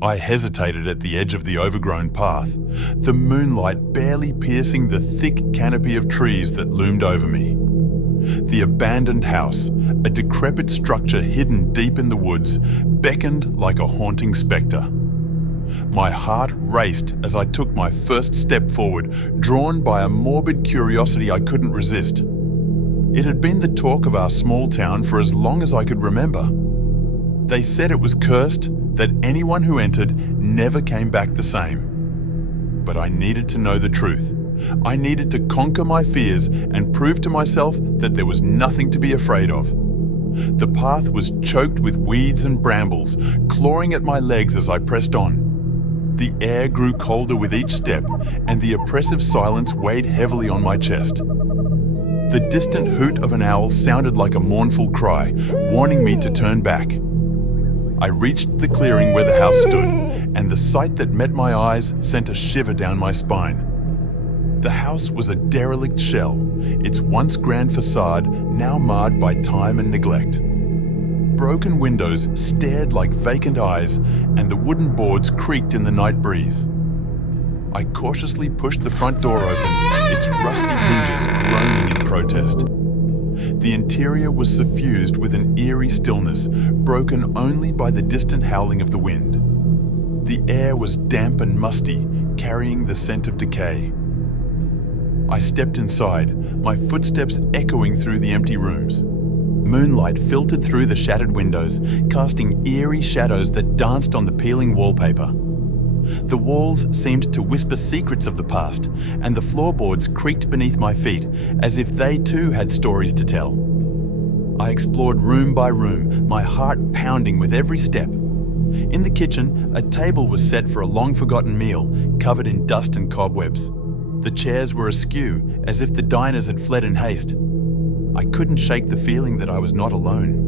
I hesitated at the edge of the overgrown path, the moonlight barely piercing the thick canopy of trees that loomed over me. The abandoned house, a decrepit structure hidden deep in the woods, beckoned like a haunting spectre. My heart raced as I took my first step forward, drawn by a morbid curiosity I couldn't resist. It had been the talk of our small town for as long as I could remember. They said it was cursed, that anyone who entered never came back the same. But I needed to know the truth. I needed to conquer my fears and prove to myself that there was nothing to be afraid of. The path was choked with weeds and brambles, clawing at my legs as I pressed on. The air grew colder with each step, and the oppressive silence weighed heavily on my chest. The distant hoot of an owl sounded like a mournful cry, warning me to turn back. I reached the clearing where the house stood, and the sight that met my eyes sent a shiver down my spine. The house was a derelict shell, its once grand facade now marred by time and neglect. Broken windows stared like vacant eyes, and the wooden boards creaked in the night breeze. I cautiously pushed the front door open, its rusty hinges groaning in protest. The interior was suffused with an eerie stillness, broken only by the distant howling of the wind. The air was damp and musty, carrying the scent of decay. I stepped inside, my footsteps echoing through the empty rooms. Moonlight filtered through the shattered windows, casting eerie shadows that danced on the peeling wallpaper. The walls seemed to whisper secrets of the past, and the floorboards creaked beneath my feet, as if they too had stories to tell. I explored room by room, my heart pounding with every step. In the kitchen, a table was set for a long-forgotten meal, covered in dust and cobwebs. The chairs were askew, as if the diners had fled in haste. I couldn't shake the feeling that I was not alone.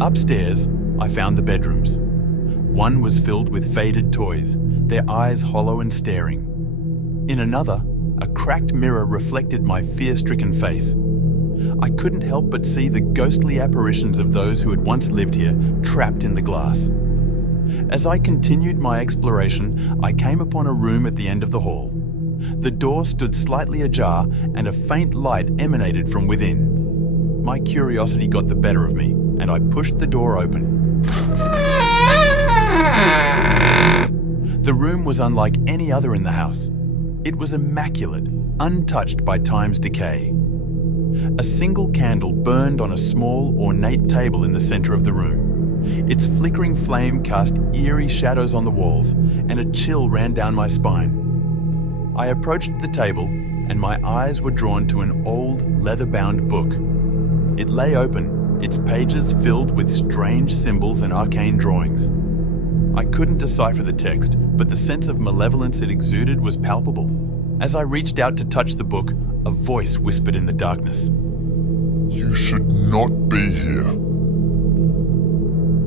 Upstairs, I found the bedrooms. One was filled with faded toys, their eyes hollow and staring. In another, a cracked mirror reflected my fear-stricken face. I couldn't help but see the ghostly apparitions of those who had once lived here, trapped in the glass. As I continued my exploration, I came upon a room at the end of the hall. The door stood slightly ajar, and a faint light emanated from within. My curiosity got the better of me, and I pushed the door open. The room was unlike any other in the house. It was immaculate, untouched by time's decay. A single candle burned on a small, ornate table in the center of the room. Its flickering flame cast eerie shadows on the walls, and a chill ran down my spine. I approached the table, and my eyes were drawn to an old, leather-bound book. It lay open, its pages filled with strange symbols and arcane drawings. I couldn't decipher the text, but the sense of malevolence it exuded was palpable. As I reached out to touch the book, a voice whispered in the darkness. "You should not be here."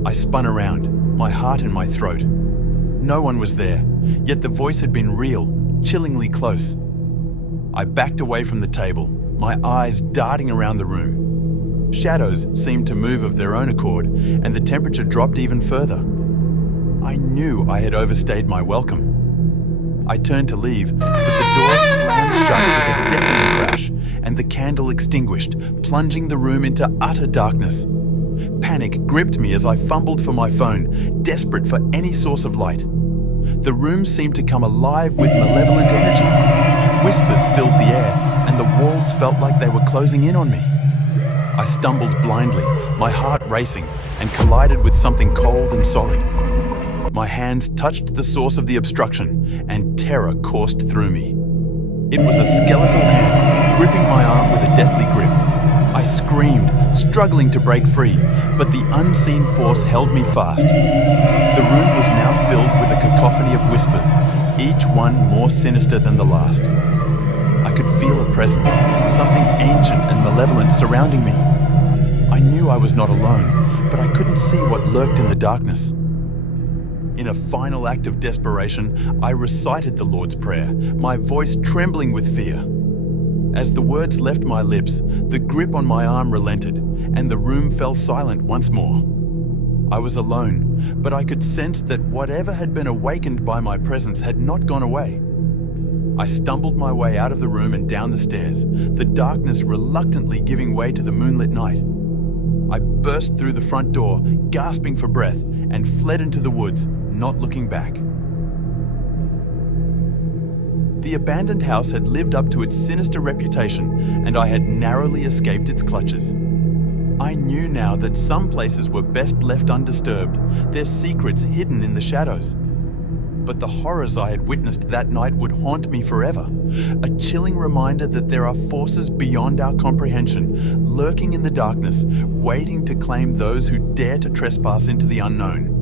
I spun around, my heart in my throat. No one was there, yet the voice had been real, chillingly close. I backed away from the table, my eyes darting around the room. Shadows seemed to move of their own accord, and the temperature dropped even further. I knew I had overstayed my welcome. I turned to leave, but the door slammed shut with a deafening crash, and the candle extinguished, plunging the room into utter darkness. Panic gripped me as I fumbled for my phone, desperate for any source of light. The room seemed to come alive with malevolent energy. Whispers filled the air, and the walls felt like they were closing in on me. I stumbled blindly, my heart racing, and collided with something cold and solid. My hands touched the source of the obstruction, and terror coursed through me. It was a skeletal hand, gripping my arm with a deathly grip. I screamed, struggling to break free, but the unseen force held me fast. The room was now filled with a cacophony of whispers, each one more sinister than the last. I could feel a presence, something ancient and malevolent surrounding me. I knew I was not alone, but I couldn't see what lurked in the darkness. In a final act of desperation, I recited the Lord's Prayer, my voice trembling with fear. As the words left my lips, the grip on my arm relented, and the room fell silent once more. I was alone, but I could sense that whatever had been awakened by my presence had not gone away. I stumbled my way out of the room and down the stairs, the darkness reluctantly giving way to the moonlit night. I burst through the front door, gasping for breath, and fled into the woods, not looking back. The abandoned house had lived up to its sinister reputation, and I had narrowly escaped its clutches. I knew now that some places were best left undisturbed, their secrets hidden in the shadows. But the horrors I had witnessed that night would haunt me forever, a chilling reminder that there are forces beyond our comprehension, lurking in the darkness, waiting to claim those who dare to trespass into the unknown.